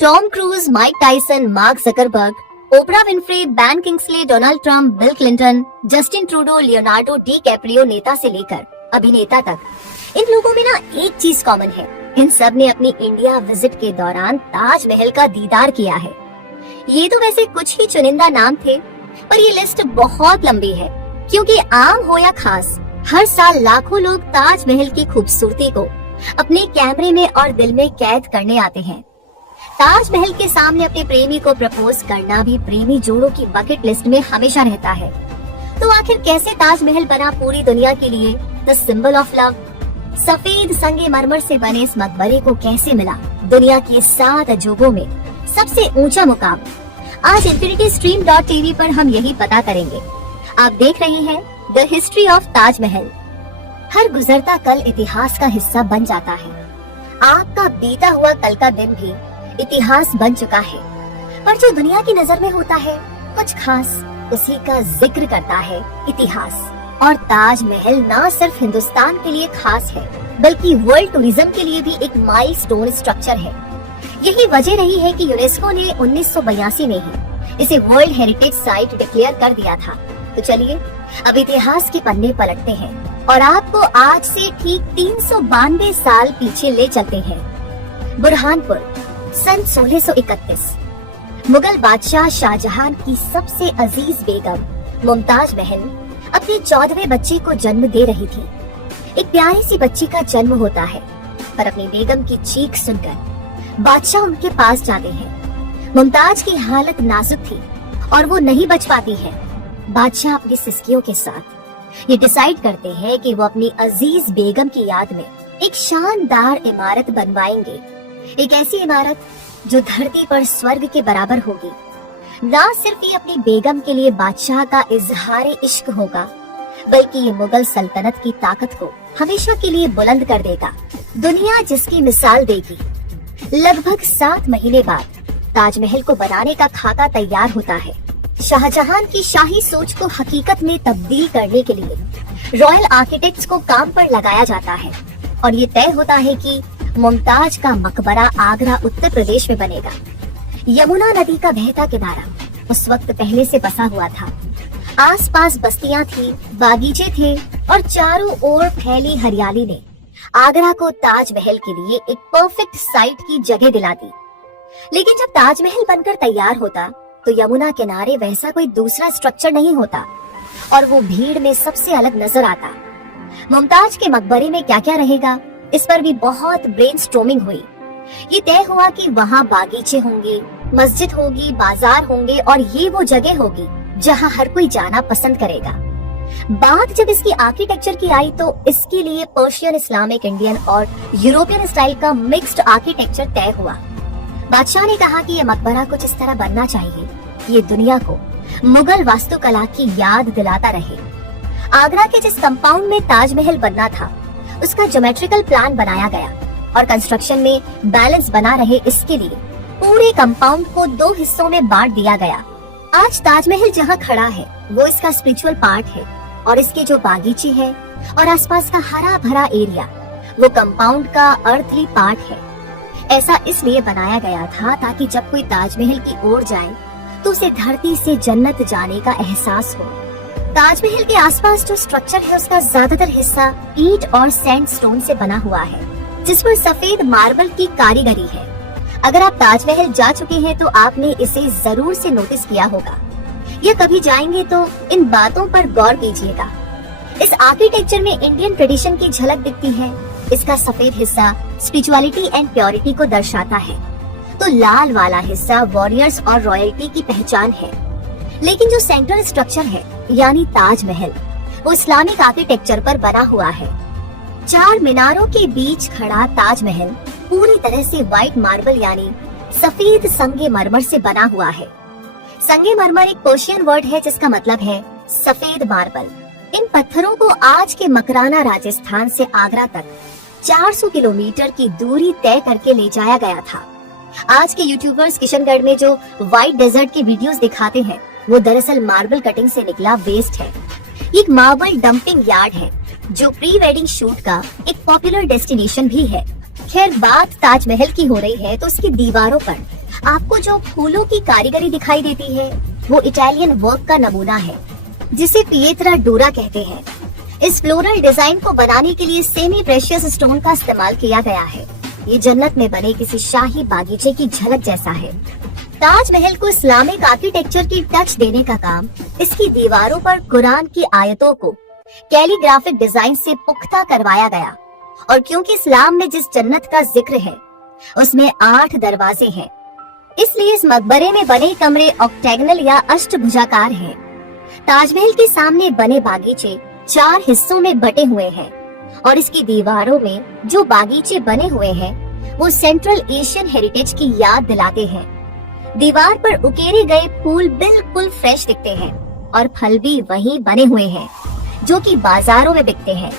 Tom cruise, Mike Tyson, mark Zuckerberg, Oprah Winfrey, ban Kingsley, Donald Trump, bill Clinton, Justin Trudeau, Leonardo D Caprio नेता से लेकर अभिनेता तक, इन लोगों में ना एक चीज कॉमन है। इन सब ने अपनी इंडिया विजिट के दौरान ताजमहल का दीदार किया है। ये तो वैसे कुछ ही चुनिंदा नाम थे, पर ये लिस्ट बहुत लंबी है, क्योंकि आम हो या खास, हर साल लाखों लोग ताजमहल की खूबसूरती को अपने कैमरे में और दिल में कैद करने आते हैं। ताजमहल के सामने अपने प्रेमी को प्रपोज करना भी प्रेमी जोड़ों की बकेट लिस्ट में हमेशा रहता है। तो आखिर कैसे ताजमहल बना पूरी दुनिया के लिए द सिंबल ऑफ लव? सफेद संगमरमर से बने इस मकबरे को कैसे मिला दुनिया के 7 अजूबों में सबसे ऊंचा मुकाम? आज infinitystream.tv पर हम यही पता करेंगे। आप देख रहे हैं द हिस्ट्री ऑफ ताजमहल। हर गुजरता कल इतिहास का हिस्सा बन जाता है। आपका बीता हुआ कल का दिन भी इतिहास बन चुका है, पर जो दुनिया की नजर में होता है कुछ खास, उसी का जिक्र करता है इतिहास। और ताजमहल न सिर्फ हिंदुस्तान के लिए खास है, बल्कि वर्ल्ड टूरिज्म के लिए भी एक माइलस्टोन स्ट्रक्चर है। यही वजह रही है कि यूनेस्को ने 1982 में ही इसे वर्ल्ड हेरिटेज साइट डिक्लेयर कर दिया था। तो चलिए अब इतिहास के पन्ने पलटते हैं और आपको आज से ठीक 392 साल पीछे ले चलते हैं। बुरहानपुर, सन 1631। मुगल बादशाह शाहजहां की सबसे अजीज बेगम मुमताज महल अपने 14वें बच्चे को जन्म दे रही थी। एक प्यारी सी बच्ची का जन्म होता है, पर अपनी बेगम की चीख सुनकर बादशाह उनके पास जाते हैं। मुमताज की हालत नाजुक थी और वो नहीं बच पाती है। बादशाह अपनी सिस्कियों के साथ ये डिसाइड करते हैं कि वो अपनी अजीज बेगम की याद में एक शानदार इमारत बनवाएंगे। एक ऐसी इमारत जो धरती पर स्वर्ग के बराबर होगी। ना सिर्फ ये अपनी बेगम के लिए बादशाह का इजहार इश्क होगा, बल्कि ये मुगल सल्तनत की ताकत को हमेशा के लिए बुलंद कर देगा। दुनिया जिसकी मिसाल देगी। लगभग 7 महीने बाद ताजमहल को बनाने का खाका तैयार होता है। शाहजहां की शाही सोच को हकीकत में तब्दील करने के लिए रॉयल आर्किटेक्ट्स को काम पर लगाया जाता है और ये तय होता है कि मुमताज का मकबरा आगरा, उत्तर प्रदेश में बनेगा। यमुना नदी का बहता किनारा उस वक्त पहले से बसा हुआ था। आसपास बस्तियां थी, बागीचे थे और चारों ओर फैली हरियाली ने आगरा को ताजमहल के लिए एक परफेक्ट साइट की जगह दिला दी। लेकिन जब ताजमहल बनकर तैयार होता तो यमुना किनारे वैसा कोई दूसरा स्ट्रक्चर नहीं होता और वो भीड़ में सबसे अलग नजर आता। मुमताज के मकबरे में क्या क्या रहेगा, इस पर भी बहुत ब्रेनस्टॉर्मिंग हुई। ये तय हुआ कि वहाँ बागीचे होंगे, मस्जिद होगी, बाजार होंगे और ये वो जगह होगी जहाँ हर कोई जाना पसंद करेगा। बात जब इसकी आर्किटेक्चर की आई तो इसके लिए पर्शियन, इस्लामिक, इंडियन और यूरोपियन स्टाइल का मिक्स्ड आर्किटेक्चर तय हुआ। बादशाह ने कहा कि ये मकबरा कुछ इस तरह बनना चाहिए कि ये दुनिया को मुगल वास्तुकला की याद दिलाता रहे। आगरा के जिस कंपाउंड में ताजमहल बनना था उसका ज्योमेट्रिकल प्लान बनाया गया और कंस्ट्रक्शन में बैलेंस बना रहे, इसके लिए पूरे कंपाउंड को 2 हिस्सों में बांट दिया गया। आज ताजमहल जहाँ खड़ा है वो इसका स्पिरिचुअल पार्ट है और इसके जो बागीचे है और आसपास का हरा भरा एरिया वो कंपाउंड का अर्थली पार्ट है। ऐसा इसलिए बनाया गया था ताकि जब कोई ताजमहल की ओर जाए तो उसे धरती से जन्नत जाने का एहसास हो। ताजमहल के आसपास जो स्ट्रक्चर है उसका ज्यादातर हिस्सा ईंट और सैंडस्टोन से बना हुआ है, जिस पर सफेद मार्बल की कारीगरी है। अगर आप ताजमहल जा चुके हैं तो आपने इसे जरूर से नोटिस किया होगा, या कभी जाएंगे तो इन बातों पर गौर कीजिएगा। इस आर्किटेक्चर में इंडियन ट्रेडिशन की झलक दिखती है। इसका सफेद हिस्सा स्पिरिचुअलिटी एंड प्योरिटी को दर्शाता है, तो लाल वाला हिस्सा वॉरियर्स और रॉयल्टी की पहचान है। लेकिन जो सेंट्रल स्ट्रक्चर है यानी ताजमहल, वो इस्लामिक आर्किटेक्चर पर बना हुआ है। 4 मीनारों के बीच खड़ा ताजमहल पूरी तरह से व्हाइट मार्बल यानी सफेद संगमरमर से बना हुआ है। संगमरमर एक पर्शियन वर्ड है जिसका मतलब है सफेद मार्बल। इन पत्थरों को आज के मकराना राजस्थान से आगरा तक 400 किलोमीटर की दूरी तय करके ले जाया गया था। आज के यूट्यूबर्स किशनगढ़ में जो व्हाइट डेजर्ट की वीडियोस दिखाते हैं वो दरअसल मार्बल कटिंग से निकला वेस्ट है। एक मार्बल डंपिंग यार्ड है जो प्री वेडिंग शूट का एक पॉपुलर डेस्टिनेशन भी है। खैर बात ताजमहल की हो रही है तो उसकी दीवारों पर आपको जो फूलों की कारीगरी दिखाई देती है वो इटालियन वर्क का नमूना है, जिसे पिएत्रा डोरा कहते हैं। इस फ्लोरल डिजाइन को बनाने के लिए सेमी प्रेशियस स्टोन का इस्तेमाल किया गया है। ये जन्नत में बने किसी शाही बागीचे की झलक जैसा है। ताजमहल को इस्लामिक आर्किटेक्चर की टच देने का काम इसकी दीवारों पर कुरान की आयतों को कैलीग्राफिक डिजाइन से पुख्ता करवाया गया। और क्योंकि इस्लाम में जिस जन्नत का जिक्र है उसमें 8 दरवाजे हैं, इसलिए इस मकबरे में बने कमरे ऑक्टेगनल या अष्टभुजाकार हैं। ताजमहल के सामने बने बागीचे 4 हिस्सों में बटे हुए हैं और इसकी दीवारों में जो बागीचे बने हुए हैं वो सेंट्रल एशियन हेरिटेज की याद दिलाते हैं। दीवार पर उकेरे गए फूल बिल्कुल फ्रेश दिखते हैं और फल भी वहीं बने हुए हैं जो कि बाजारों में बिकते हैं।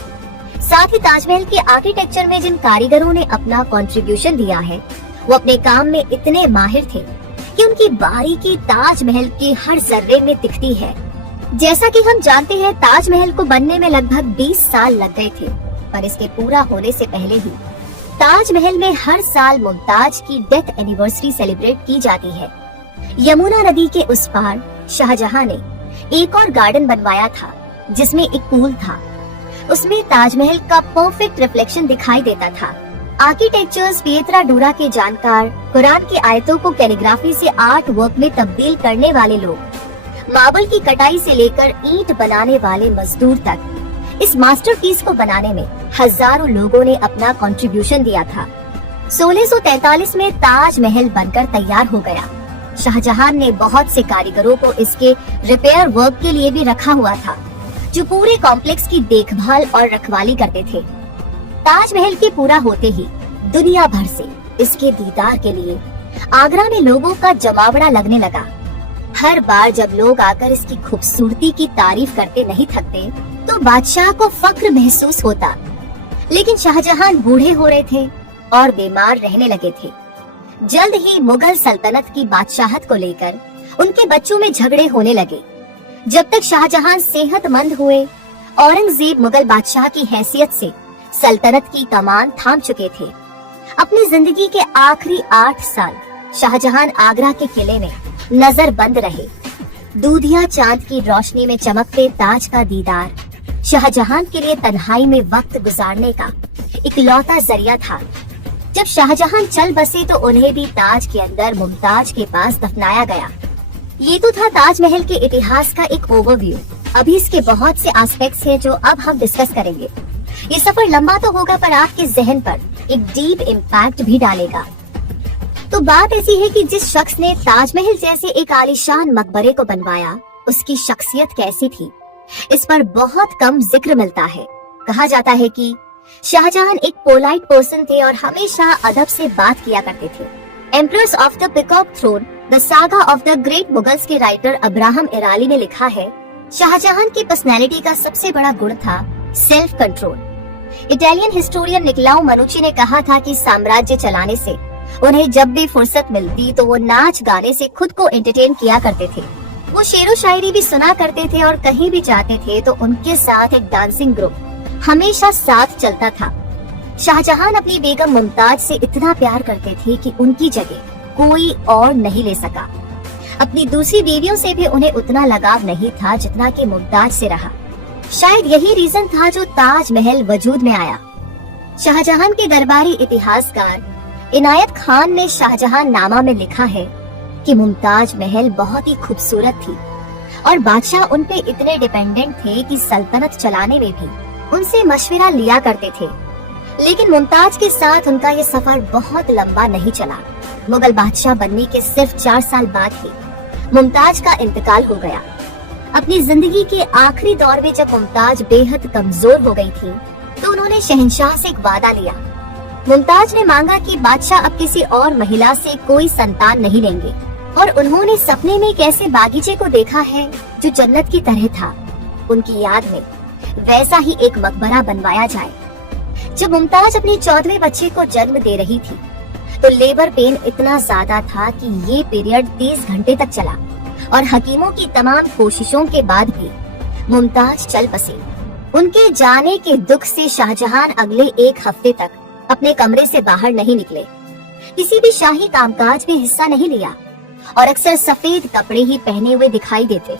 साथ ही ताजमहल के आर्किटेक्चर में जिन कारीगरों ने अपना कंट्रीब्यूशन दिया है वो अपने काम में इतने माहिर थे कि उनकी बारीकी ताजमहल के हर जर्रे में दिखती है। जैसा कि हम जानते हैं ताजमहल को बनने में लगभग 20 साल लग गए थे, पर इसके पूरा होने से पहले ही ताजमहल में हर साल मुमताज की डेथ एनिवर्सरी सेलिब्रेट की जाती है। यमुना नदी के उस पार शाहजहां ने एक और गार्डन बनवाया था जिसमें एक पूल था। उसमें ताजमहल का परफेक्ट रिफ्लेक्शन दिखाई देता था। आर्किटेक्चर्स पिएत्रा डोरा के जानकार, कुरान की आयतों को कैलीग्राफी से आर्ट वर्क में तब्दील करने वाले लोग, मार्बल की कटाई से लेकर ईंट बनाने वाले मजदूर तक इस मास्टरपीस को बनाने में हजारों लोगों ने अपना कंट्रीब्यूशन दिया था। 1643 में ताजमहल बनकर तैयार हो गया। शाहजहां ने बहुत से कारीगरों को इसके रिपेयर वर्क के लिए भी रखा हुआ था, जो पूरे कॉम्प्लेक्स की देखभाल और रखवाली करते थे। ताजमहल के पूरा होते ही दुनिया भर से इसके दीदार के लिए आगरा में लोगों का जमावड़ा लगने लगा। हर बार जब लोग आकर इसकी खूबसूरती की तारीफ करते नहीं थकते तो बादशाह को फख्र महसूस होता। लेकिन शाहजहां बूढ़े हो रहे थे और बीमार रहने लगे थे। जल्द ही मुगल सल्तनत की बादशाहत को लेकर उनके बच्चों में झगड़े होने लगे। जब तक शाहजहां सेहतमंद हुए, औरंगजेब मुगल बादशाह की हैसियत से सल्तनत की कमान थाम चुके थे। अपनी जिंदगी के आखिरी 8 साल शाहजहां आगरा के किले में नजर बंद रहे। दूधिया चांद की रोशनी में चमकते ताज का दीदार शाहजहां के लिए तन्हाई में वक्त गुजारने का इकलौता जरिया था। जब शाहजहां चल बसे तो उन्हें भी ताज के अंदर मुमताज के पास दफनाया गया। ये तो था ताजमहल के इतिहास का एक ओवरव्यू। अभी इसके बहुत से एस्पेक्ट्स हैं जो अब हम डिस्कस करेंगे। ये सफर लंबा तो होगा पर आपके जहन पर एक डीप इम्पैक्ट भी डालेगा। तो बात ऐसी है कि जिस शख्स ने ताजमहल जैसे एक आलीशान मकबरे को बनवाया उसकी शख्सियत कैसी थी, इस पर बहुत कम जिक्र मिलता है। कहा जाता है कि शाहजहां एक पोलाइट पर्सन थे और हमेशा अदब से बात किया करते थे। Empress of the peacock throne the saga of the great Mughals के राइटर अब्राहम इराली ने लिखा है, शाहजहां की पर्सनैलिटी का सबसे बड़ा गुण था सेल्फ कंट्रोल। इटालियन हिस्टोरियन निकोलाओ मनुची ने कहा था कि साम्राज्य चलाने से उन्हें जब भी फुर्सत मिलती तो वो नाच गाने से खुद को एंटरटेन किया करते थे। वो शेरो शायरी भी सुना करते थे और कहीं भी जाते थे तो उनके साथ एक डांसिंग ग्रुप हमेशा साथ चलता था। शाहजहां अपनी बेगम मुमताज से इतना प्यार करते थे कि उनकी जगह कोई और नहीं ले सका। अपनी दूसरी बीवियों से भी उन्हें उतना लगाव नहीं था जितना कि मुमताज से रहा। शायद यही रीजन था जो ताजमहल वजूद में आया। शाहजहां के दरबारी इतिहासकार इनायत खान ने शाहजहां नामा में लिखा है कि मुमताज महल बहुत ही खूबसूरत थी और बादशाह उन पे इतने डिपेंडेंट थे कि सल्तनत चलाने में भी उनसे मशवरा लिया करते थे। लेकिन मुमताज के साथ उनका ये सफर बहुत लंबा नहीं चला। मुगल बादशाह बनने के सिर्फ 4 साल बाद ही मुमताज का इंतकाल हो गया। अपनी जिंदगी के आखिरी दौर में जब मुमताज बेहद कमजोर हो गई थी तो उन्होंने शहंशाह से एक वादा लिया। मुमताज ने मांगा कि बादशाह अब किसी और महिला से कोई संतान नहीं लेंगे और उन्होंने सपने में एक ऐसे बागीचे को देखा है जो जन्नत की तरह था। उनकी याद में वैसा ही एक मकबरा बनवाया जाए। जब मुमताज अपने 14वें बच्चे को जन्म दे रही थी तो लेबर पेन इतना ज्यादा था कि ये पीरियड 30 घंटे तक चला और हकीमों की तमाम कोशिशों के बाद भी मुमताज चल बसी। उनके जाने के दुख से शाहजहां अगले 1 हफ्ते तक अपने कमरे से बाहर नहीं निकले। किसी भी शाही कामकाज में हिस्सा नहीं लिया और अक्सर सफेद कपड़े ही पहने हुए दिखाई देते।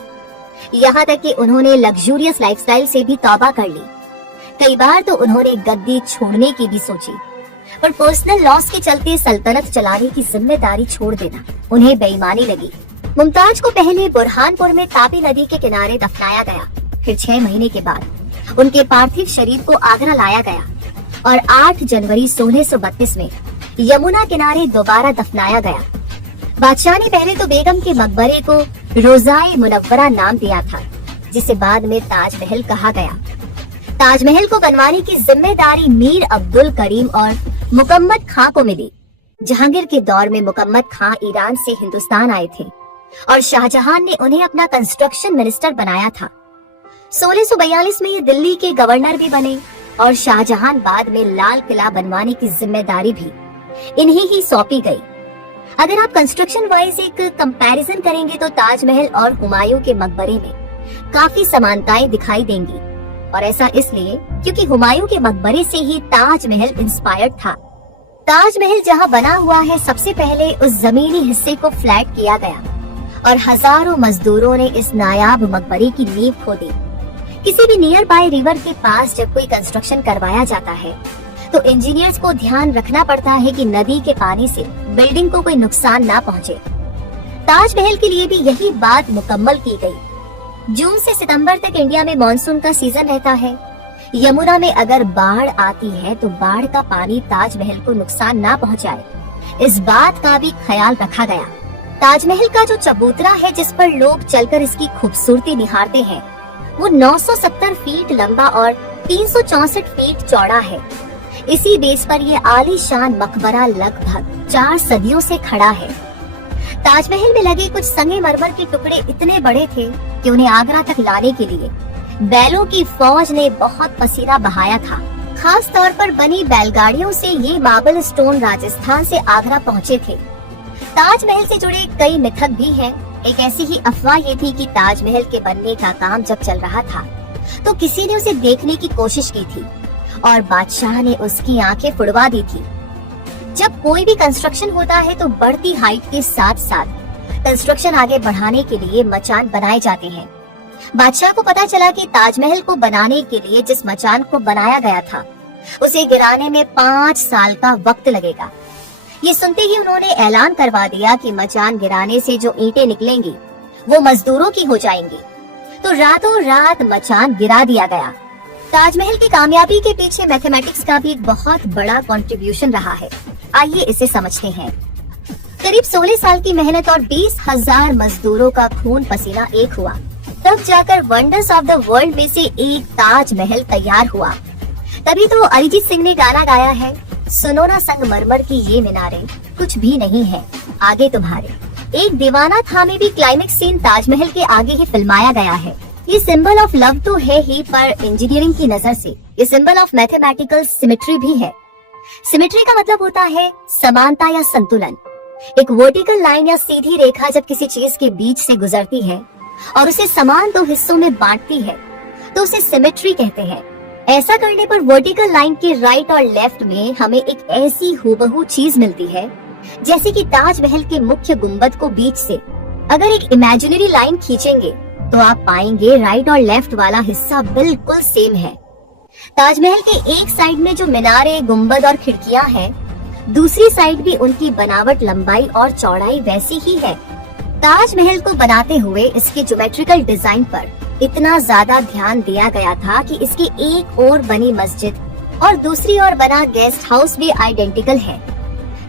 यहाँ तक कि उन्होंने लग्जूरियस लाइफस्टाइल से भी तौबा कर ली। कई बार तो उन्होंने गद्दी छोड़ने की भी सोची, पर पर्सनल लॉस के चलते सल्तनत चलाने की जिम्मेदारी छोड़ देना उन्हें बेईमानी लगी। मुमताज को पहले बुरहानपुर में तापी नदी के किनारे दफनाया गया। फिर 6 महीने के बाद उनके पार्थिव शरीर को आगरा लाया गया और 8 जनवरी 1632 में यमुना किनारे दोबारा दफनाया गया। बादशाह ने पहले तो बेगम के मकबरे को रोजाए मुनव्वरा नाम दिया था, जिसे बाद में ताजमहल कहा गया। ताजमहल को बनवाने की जिम्मेदारी मीर अब्दुल करीम और मुकम्मद खां को मिली। जहांगीर के दौर में मुकम्मद खां ईरान से हिंदुस्तान आए थे और शाहजहां ने उन्हें अपना कंस्ट्रक्शन मिनिस्टर बनाया था। 1642 में ये दिल्ली के गवर्नर भी बने और शाहजहां बाद में लाल किला बनवाने की जिम्मेदारी भी इन्हीं ही सौंपी गई। अगर आप कंस्ट्रक्शन वाइज एक कंपैरिजन करेंगे तो ताजमहल और हुमायूं के मकबरे में काफी समानताएं दिखाई देंगी, और ऐसा इसलिए क्योंकि हुमायूं के मकबरे से ही ताजमहल इंस्पायर्ड था। ताजमहल जहां बना हुआ है, सबसे पहले उस जमीनी हिस्से को फ्लैट किया गया और हजारों मजदूरों ने इस नायाब मकबरे की नींव खोदी। किसी भी नियर बाय रिवर के पास जब कोई कंस्ट्रक्शन करवाया जाता है तो इंजीनियर्स को ध्यान रखना पड़ता है कि नदी के पानी से बिल्डिंग को कोई नुकसान ना पहुंचे। ताजमहल के लिए भी यही बात मुकम्मल की गई। जून से सितंबर तक इंडिया में मॉनसून का सीजन रहता है। यमुना में अगर बाढ़ आती है तो बाढ़ का पानी ताजमहल को नुकसान ना पहुंचाए, इस बात का भी ख्याल रखा गया। ताजमहल का जो चबूतरा है जिस पर लोग चलकर इसकी खूबसूरती निहारते हैं, वो 970 फीट लंबा और 364 फीट चौड़ा है। इसी बेस पर ये आलीशान मकबरा लगभग 4 सदियों से खड़ा है। ताजमहल में लगे कुछ संगमरमर के टुकड़े इतने बड़े थे कि उन्हें आगरा तक लाने के लिए बैलों की फौज ने बहुत पसीना बहाया था। खास तौर पर बनी बैलगाड़ियों से ये मार्बल स्टोन राजस्थान से आगरा पहुँचे थे। ताजमहल से जुड़े कई मिथक भी हैं। एक ऐसी ही अफवाह ये थी कि ताजमहल के बनने का काम जब चल रहा था तो किसी ने उसे देखने की कोशिश की थी और बादशाह ने उसकी आंखें फुड़वा दी थी। जब कोई भी कंस्ट्रक्शन होता है तो बढ़ती हाइट के साथ साथ कंस्ट्रक्शन आगे बढ़ाने के लिए मचान बनाए जाते हैं। बादशाह को पता चला कि ताजमहल को बनाने के लिए जिस मचान को बनाया गया था उसे गिराने में 5 साल का वक्त लगेगा। ये सुनते ही उन्होंने ऐलान करवा दिया कि मचान गिराने से जो ईंटें निकलेंगी वो मजदूरों की हो जाएंगी। तो रातों रात मचान गिरा दिया गया। ताजमहल की कामयाबी के पीछे मैथमेटिक्स का भी एक बहुत बड़ा कंट्रीब्यूशन रहा है। आइए इसे समझते हैं। करीब 16 साल की मेहनत और 20,000 मजदूरों का खून पसीना एक हुआ, तब जाकर वंडर्स ऑफ द वर्ल्ड में से एक ताजमहल तैयार हुआ। तभी तो अरिजीत सिंह ने गाना गाया है, सुनो ना संगमरमर की ये मीनारे कुछ भी नहीं है आगे तुम्हारे। एक दीवाना था में भी क्लाइमेक्स सीन ताजमहल के आगे ही फिल्माया गया है। ये सिंबल ऑफ लव तो है ही, पर इंजीनियरिंग की नजर से ये सिंबल ऑफ मैथमेटिकल सिमेट्री भी है। सिमेट्री का मतलब होता है समानता या संतुलन। एक वर्टिकल लाइन या सीधी रेखा जब किसी चीज के बीच से गुजरती है और उसे समान 2 हिस्सों में बांटती है तो उसे सिमेट्री कहते हैं। ऐसा करने पर वर्टिकल लाइन के राइट और लेफ्ट में हमें एक ऐसी हूबहू चीज मिलती है जैसे कि ताजमहल के मुख्य गुंबद को बीच से अगर एक इमेजिनरी लाइन खींचेंगे तो आप पाएंगे राइट और लेफ्ट वाला हिस्सा बिल्कुल सेम है। ताजमहल के एक साइड में जो मीनारे, गुंबद और खिड़कियां हैं, दूसरी साइड भी उनकी बनावट, लंबाई और चौड़ाई वैसी ही है। ताजमहल को बनाते हुए इसके ज्योमेट्रिकल डिजाइन पर इतना ज्यादा ध्यान दिया गया था कि इसकी एक ओर बनी मस्जिद और दूसरी ओर बना गेस्ट हाउस भी आइडेंटिकल है।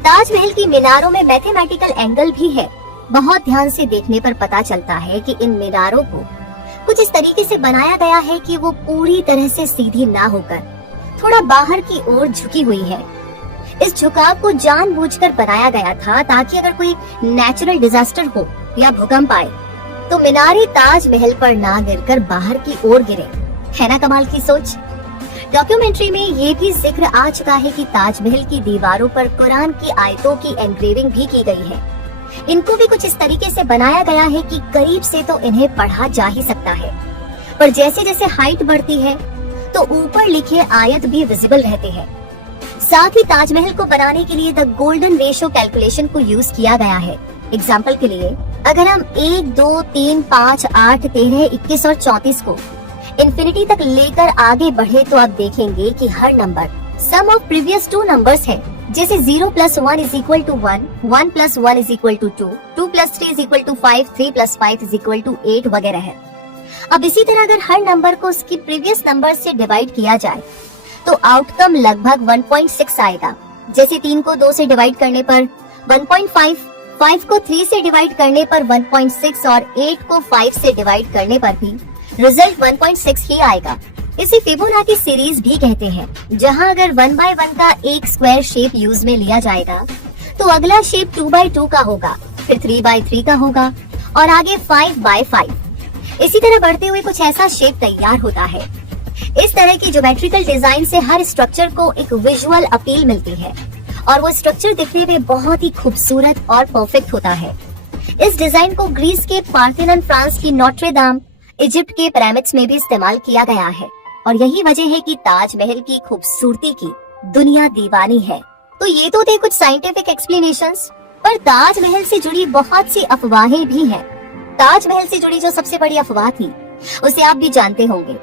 ताजमहल की मीनारों में मैथमेटिकल एंगल भी है। बहुत ध्यान से देखने पर पता चलता है कि इन मीनारों को कुछ इस तरीके से बनाया गया है कि वो पूरी तरह से सीधी ना होकर थोड़ा बाहर की ओर झुकी हुई है। इस झुकाव को जानबूझकर बनाया गया था ताकि अगर कोई नेचुरल डिजास्टर हो या भूकंप आए तो मीनारे ताजमहल पर ना गिरकर बाहर की ओर गिरे। है ना कमाल की सोच। डॉक्यूमेंट्री में ये भी जिक्र आ चुका है कि ताजमहल की दीवारों पर कुरान की आयतों की एंग्रेविंग भी की गई है। इनको भी कुछ इस तरीके से बनाया गया है कि करीब से तो इन्हें पढ़ा जा ही सकता है, पर जैसे जैसे हाइट बढ़ती है तो ऊपर लिखे आयत भी विजिबल रहते हैं। साथ ही ताजमहल को बनाने के लिए द गोल्डन रेशियो कैलकुलेशन को यूज किया गया है। एग्जाम्पल के लिए अगर हम 1, 2, 3, 5, 8, 13, 21 और 34 को इन्फिनिटी तक लेकर आगे बढ़े तो आप देखेंगे कि हर number sum of previous 2 numbers है। जैसे 0 + 1 = 1, 1 + 1 = 2, 2 + 3 = 5, 3 + 5 = 8 वगैरह है। अब इसी तरह अगर हर नंबर को उसकी प्रीवियस नंबर से डिवाइड किया जाए तो आउटकम लगभग 1.6 आएगा। जैसे 3 को 2 से डिवाइड करने पर 1.5, 5 को 3 से डिवाइड करने पर 1.6 और 8 को 5 से डिवाइड करने पर भी रिजल्ट 1.6 ही आएगा। इसे फिबोनाची सीरीज भी कहते हैं, जहां अगर 1/1 का एक स्क्वायर शेप यूज में लिया जाएगा तो अगला शेप 2/2 का होगा, फिर 3/3 का होगा और आगे 5/5। इसी तरह बढ़ते हुए कुछ ऐसा शेप तैयार होता है। इस तरह की ज्योमेट्रिकल डिजाइन से हर स्ट्रक्चर को एक विजुअल अपील मिलती है और वो स्ट्रक्चर दिखने में बहुत ही खूबसूरत और परफेक्ट होता है। इस डिजाइन को ग्रीस के पार्थेनॉन, फ्रांस की नोट्रे दाम, इजिप्ट के पिरामिड्स में भी इस्तेमाल किया गया है और यही वजह है कि ताजमहल की खूबसूरती की दुनिया दीवानी है। तो ये तो थे कुछ साइंटिफिक एक्सप्लेनेशंस, पर ताजमहल से जुड़ी बहुत सी अफवाहें भी हैं। ताजमहल से जुड़ी जो सबसे बड़ी अफवाह थी उसे आप भी जानते होंगे।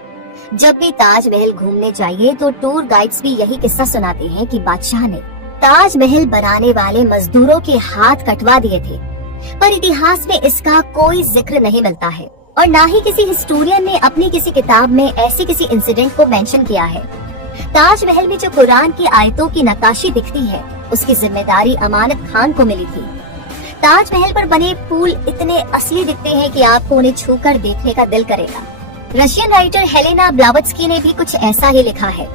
जब भी ताजमहल घूमने जाइए तो टूर गाइड्स भी यही किस्सा सुनाते हैं कि बादशाह ने ताजमहल बनाने वाले मजदूरों के हाथ कटवा दिए थे, पर इतिहास में इसका कोई जिक्र नहीं मिलता है और ना ही किसी हिस्टोरियन ने अपनी किसी किताब में ऐसे किसी इंसिडेंट को मेंशन किया है। ताजमहल में जो कुरान की आयतों की नक्काशी दिखती है उसकी जिम्मेदारी अमानत खान को मिली थी। ताजमहल पर बने फूल इतने असली दिखते हैं कि आपको उन्हें छूकर देखने का दिल करेगा। रशियन राइटर हेलेना ब्लावत्स्की ने भी कुछ ऐसा ही लिखा है।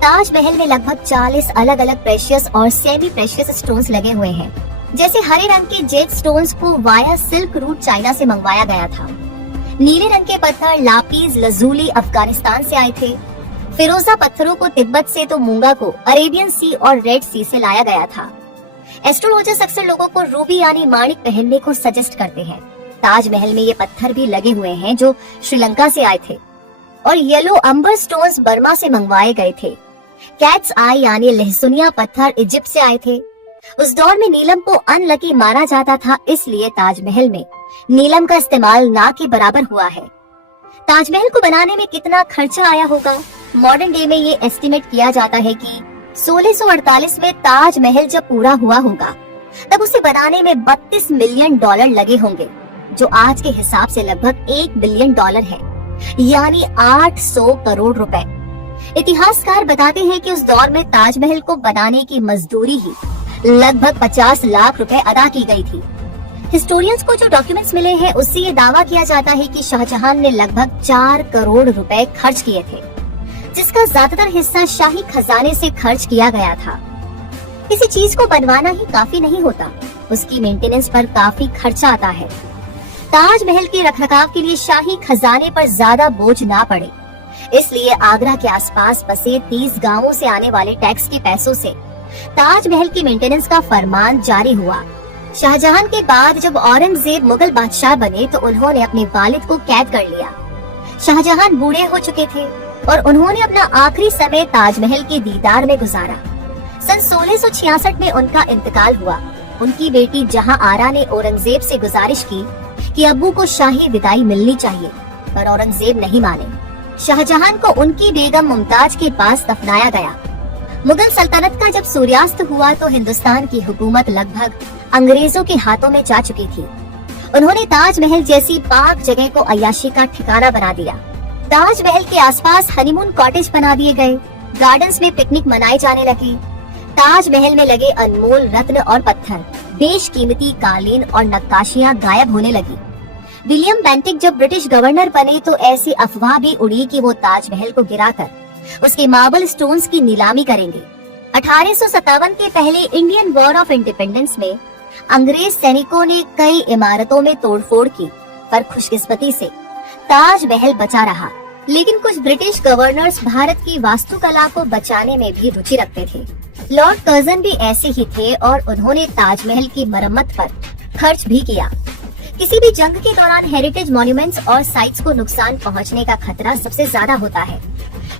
ताजमहल में लगभग 40 अलग अलग प्रेशियस और सेमी प्रेशियस स्टोन्स लगे हुए हैं। जैसे हरे रंग के जेड स्टोन्स को वाया सिल्क रूट चाइना से मंगवाया गया था। नीले रंग के पत्थर लापीज लजूली अफगानिस्तान से आए थे। फिरोजा पत्थरों को तिब्बत से तो मूंगा को अरेबियन सी और रेड सी से लाया गया था। एस्ट्रोलॉजर्स अक्सर लोगों को रूबी यानी माणिक पहनने को सजेस्ट करते हैं। ताजमहल में ये पत्थर भी लगे हुए हैं जो श्रीलंका से आए थे और येलो अंबर स्टोन्स बर्मा से मंगवाए गए थे। कैट्स आई यानी लहसुनिया पत्थर इजिप्ट से आए थे। उस दौर में नीलम को अनलकी माना जाता था, इसलिए ताजमहल में नीलम का इस्तेमाल ना के बराबर हुआ है। ताजमहल को बनाने में कितना खर्चा आया होगा? मॉडर्न डे में ये एस्टिमेट किया जाता है कि 1648 में ताजमहल जब पूरा हुआ होगा तब उसे बनाने में $32 मिलियन लगे होंगे, जो आज के हिसाब से लगभग $1 बिलियन है, यानी 800 करोड़ रुपए। इतिहासकार बताते हैं कि उस दौर में ताजमहल को बनाने की मजदूरी ही लगभग 50 लाख रुपए अदा की गई थी। हिस्टोरियंस को जो डॉक्यूमेंट्स मिले हैं उससे ये दावा किया जाता है कि शाहजहां ने लगभग 4 करोड़ रुपए खर्च किए थे, जिसका ज्यादातर हिस्सा शाही खजाने से खर्च किया गया था। किसी चीज को बनवाना ही काफी नहीं होता, उसकी मेंटेनेंस पर काफी खर्चा आता है। ताजमहल के रखरखाव के लिए शाही खजाने पर ज्यादा बोझ ना पड़े, इसलिए आगरा के आसपास बसे 30 गांवों से आने वाले टैक्स के पैसों से ताजमहल की मेंटेनेंस का फरमान जारी हुआ। शाहजहां के बाद जब औरंगजेब मुगल बादशाह बने तो उन्होंने अपने वालिद को कैद कर लिया। शाहजहां बूढ़े हो चुके थे और उन्होंने अपना आखिरी समय ताजमहल के दीदार में गुजारा। सन 1666 में उनका इंतकाल हुआ। उनकी बेटी जहां आरा ने औरंगजेब से गुजारिश की कि अब्बू को शाही विदाई मिलनी चाहिए, पर औरंगजेब नहीं माने। शाहजहां को उनकी बेगम मुमताज के पास दफनाया गया। मुगल सल्तनत का जब सूर्यास्त हुआ तो हिंदुस्तान की हुकूमत लगभग अंग्रेजों के हाथों में जा चुकी थी। उन्होंने ताजमहल जैसी पाक जगह को अय्याशी का ठिकाना बना दिया। ताजमहल के आसपास हनीमून कॉटेज बना दिए गए, गार्डन्स में पिकनिक मनाए जाने लगे। ताजमहल में लगे अनमोल रत्न और पत्थर, बेशकीमती कालीन और नक्काशियां गायब होने लगी। विलियम बेंटिक जब ब्रिटिश गवर्नर बने तो ऐसी अफवाह भी उड़ी कि वो ताजमहल को गिराकर उसके मार्बल स्टोन्स की नीलामी करेंगे। 1857 के पहले इंडियन वॉर ऑफ इंडिपेंडेंस में अंग्रेज सैनिकों ने कई इमारतों में तोड़फोड़ की, पर खुशकिस्मती से ताजमहल बचा रहा। लेकिन कुछ ब्रिटिश गवर्नर्स भारत की वास्तुकला को बचाने में भी रुचि रखते थे। लॉर्ड कर्जन भी ऐसे ही थे और उन्होंने ताजमहल की मरम्मत पर खर्च भी किया। किसी भी जंग के दौरान हेरिटेज मॉन्यूमेंट्स और साइट्स को नुकसान पहुंचने का खतरा सबसे ज्यादा होता है,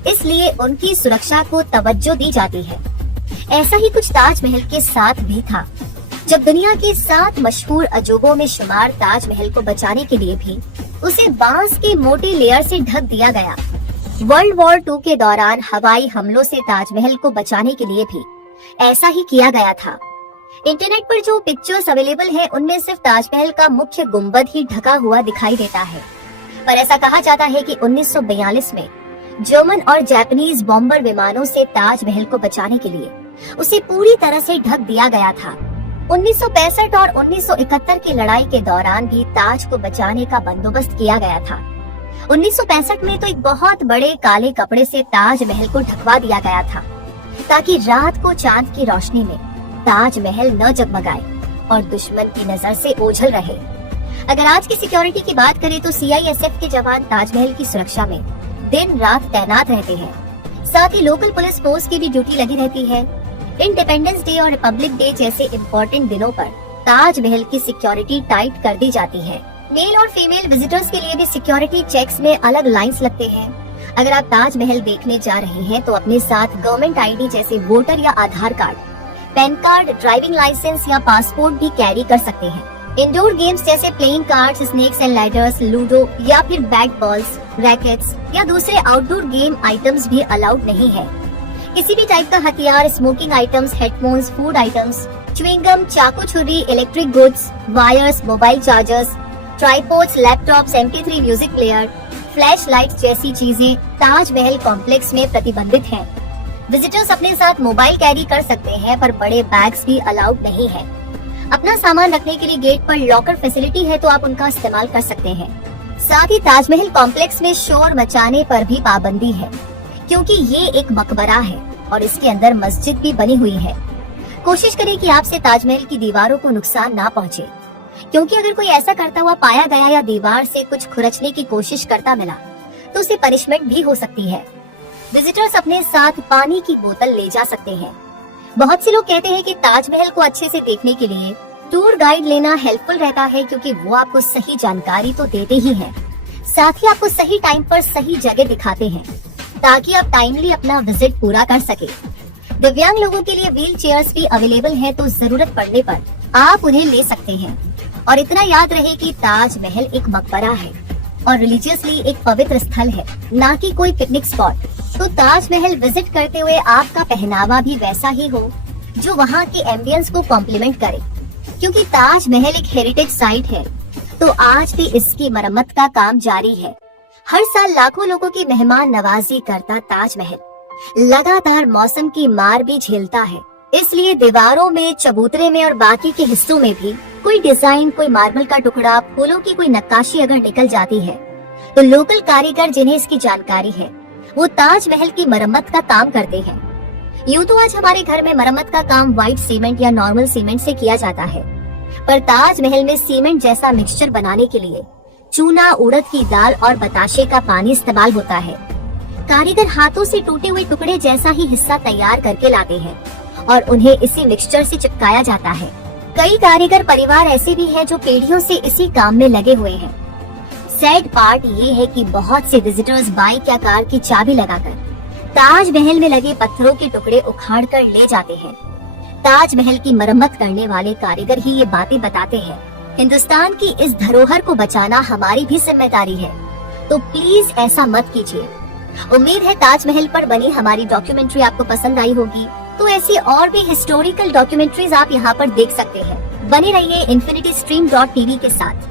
इसलिए उनकी सुरक्षा को तवज्जो दी जाती है। ऐसा ही कुछ ताजमहल के साथ भी था। जब दुनिया के 7 मशहूर अजूबों में शुमार ताजमहल को बचाने के लिए भी उसे बांस के मोटे लेयर से ढक दिया गया। वर्ल्ड वॉर 2 के दौरान हवाई हमलों से ताजमहल को बचाने के लिए भी ऐसा ही किया गया था। इंटरनेट पर जो पिक्चर्स अवेलेबल है उनमें सिर्फ ताजमहल का मुख्य गुंबद ही ढका हुआ दिखाई देता है, पर ऐसा कहा जाता है कि 1942 में जर्मन और जापानीज बॉम्बर विमानों से ताजमहल को बचाने के लिए उसे पूरी तरह से ढक दिया गया था। 1965 और 1971 की लड़ाई के दौरान भी ताज को बचाने का बंदोबस्त किया गया था। 1965 में तो एक बहुत बड़े काले कपड़े से ताजमहल को ढकवा दिया गया था ताकि रात को चांद की रोशनी में ताजमहल न जगमगाए और दुश्मन की नजर से ओझल रहे। अगर आज की सिक्योरिटी की बात करें तो CISF के जवान ताजमहल की सुरक्षा में दिन रात तैनात रहते हैं। साथ ही लोकल पुलिस फोर्स की भी ड्यूटी लगी रहती है। इंडिपेंडेंस डे और रिपब्लिक डे जैसे इम्पोर्टेंट दिनों पर ताजमहल की सिक्योरिटी टाइट कर दी जाती है। मेल और फीमेल विजिटर्स के लिए भी सिक्योरिटी चेक्स में अलग लाइंस लगते हैं। अगर आप ताजमहल देखने जा रहे हैं तो अपने साथ गवर्नमेंट ID जैसे वोटर या Aadhaar card, PAN card, driving licence या पासपोर्ट भी कैरी कर सकते हैं। इंडोर गेम्स जैसे playing cards, snakes and ladders, ludo या फिर बैट बॉल्स, रैकेट्स या दूसरे आउटडोर गेम आइटम्स भी अलाउड नहीं है। किसी भी टाइप का हथियार, smoking items, headphones, food items, chewing gum, चाकू, छुरी, electric goods, wires, mobile chargers, tripods, laptops, MP3 music player, flash lights जैसी चीजें ताजमहल कॉम्प्लेक्स में प्रतिबंधित हैं। विजिटर्स अपने साथ मोबाइल कैरी कर सकते हैं पर बड़े बैग्स भी अलाउड नहीं है। अपना सामान रखने के लिए गेट पर लॉकर फैसिलिटी है तो आप उनका इस्तेमाल कर सकते हैं। साथ ही ताजमहल कॉम्प्लेक्स में शोर मचाने पर भी पाबंदी है क्योंकि ये एक मकबरा है और इसके अंदर मस्जिद भी बनी हुई है। कोशिश करें कि आपसे ताजमहल की दीवारों को नुकसान ना पहुंचे, क्योंकि अगर कोई ऐसा करता हुआ पाया गया या दीवार से कुछ खुरचने की कोशिश करता मिला तो उसे पनिशमेंट भी हो सकती है। विजिटर्स अपने साथ पानी की बोतल ले जा सकते हैं। बहुत से लोग कहते हैं कि ताजमहल को अच्छे से देखने के लिए टूर गाइड लेना हेल्पफुल रहता है क्योंकि वो आपको सही जानकारी तो देते ही हैं, साथ ही आपको सही टाइम पर सही जगह दिखाते हैं ताकि आप टाइमली अपना विजिट पूरा कर सके। दिव्यांग लोगों के लिए व्हील चेयर्स भी अवेलेबल है तो जरूरत पड़ने पर आप उन्हें ले सकते हैं। और इतना याद रहे कि ताजमहल एक मकबरा है और रिलीजियसली एक पवित्र स्थल है, ना कि कोई पिकनिक स्पॉट। तो ताजमहल विजिट करते हुए आपका पहनावा भी वैसा ही हो जो वहाँ के एम्बियंस को कॉम्प्लीमेंट करे, क्योंकि ताजमहल एक हेरिटेज साइट है तो आज भी इसकी मरम्मत का काम जारी है। हर साल लाखों लोगों की मेहमान नवाजी करता ताजमहल लगातार मौसम की मार भी झेलता है, इसलिए दीवारों में, चबूतरे में और बाकी के हिस्सों में भी कोई डिजाइन, कोई मार्बल का टुकड़ा, फूलों की कोई नक्काशी अगर निकल जाती है तो लोकल कारीगर जिन्हें इसकी जानकारी है वो ताजमहल की मरम्मत का काम करते हैं। यूं तो आज हमारे घर में मरम्मत का काम व्हाइट सीमेंट या नॉर्मल सीमेंट से किया जाता है, पर ताजमहल में सीमेंट जैसा मिक्सचर बनाने के लिए चूना, उड़द की दाल और बताशे का पानी इस्तेमाल होता है। कारीगर हाथों से टूटे हुए टुकड़े जैसा ही हिस्सा तैयार करके लाते हैं और उन्हें इसी मिक्सचर से चिपकाया जाता है। कई कारीगर परिवार ऐसे भी हैं जो पीढ़ियों से इसी काम में लगे हुए हैं। सैड पार्ट ये है कि बहुत से विजिटर्स बाइक या कार की चाबी लगाकर ताजमहल में लगे पत्थरों के टुकड़े उखाड़ कर ले जाते हैं। ताजमहल की मरम्मत करने वाले कारीगर ही ये बातें बताते हैं। हिंदुस्तान की इस धरोहर को बचाना हमारी भी जिम्मेदारी है, तो प्लीज ऐसा मत कीजिए। उम्मीद है ताजमहल पर बनी हमारी डॉक्यूमेंट्री आपको पसंद आई होगी। तो ऐसी और भी हिस्टोरिकल डॉक्यूमेंट्रीज आप यहाँ पर देख सकते हैं। बने रहिए infinitystream.tv के साथ।